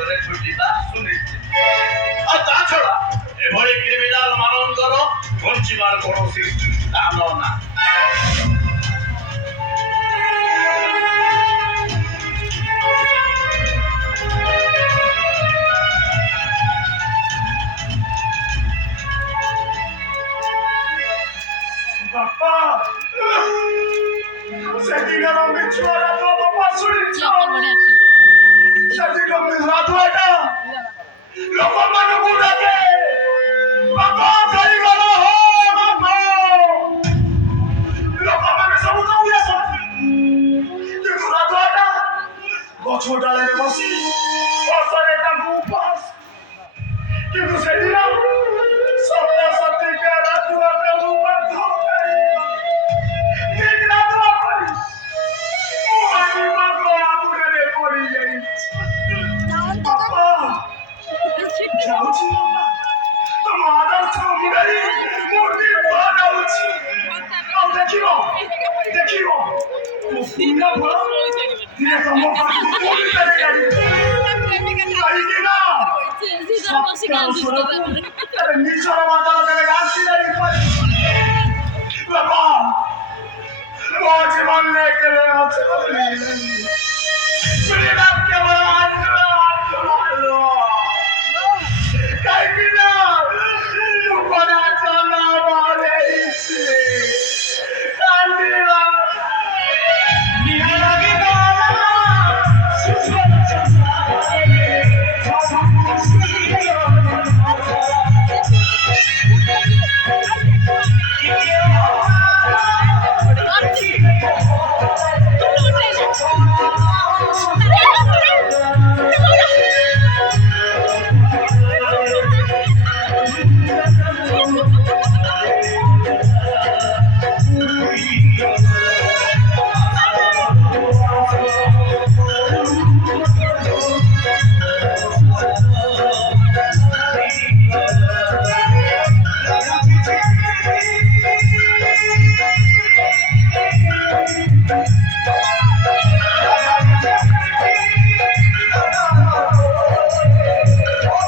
করে ছুটিটা শুনেছি আর তাছাড়া এভাবে ক্রিমিনাল ମାନଙ୍କର ବଞ୍ଚିବାର କୌଣସି ସ୍ଥାନ ନାହିଁ। ବାପା ସେଠିକାର ମିଛୁଆର ତ ବାପା ଶୁଣିଛ ସେଠିକ ରାଧୁଆଟା ଲୋକମାନଙ୍କୁ ଡାକେ ବାପା କାରିଗର ହୋ ବାପା ଲୋକମାନେ ସବୁ ଦୌଡ଼ି ଆସନ୍ତି କିନ୍ତୁ ରାଧୁଆଟା ଗଛ ଡାଳରେ ବସି ବର୍ଷରେ ତାଙ୍କୁ ଉପାସ କିନ୍ତୁ ସେଦିନ ସତ୍ୟ ସତ୍ୟିକା ରାଧୁଆଟାକୁ ବାଧ୍ୟ ଯାଉଛି ତମ ଆଦର୍ଶ ମୁଣ୍ଡରେ ମୂର୍ତ୍ତି ପଳାଉଛି ଆଉ ଦେଖିବ ଦେଖିବ ମୋ ପୁଣ୍ୟ ଫଳ ଦିନେ ତମ ପାଖକୁ ପୁଣି ଫେରି କାହିଁକି ନା ନିଜର ମାତାର ଦେବେ ରାଶି ବାପା ମୋ ଜୀବନରେ କେବେ ଅଛନ୍ତି କେବଳ କାହିଁକି ନା ଲୋକଟା ଚଲା ମାରେଇଛି କାନ୍ଦିବା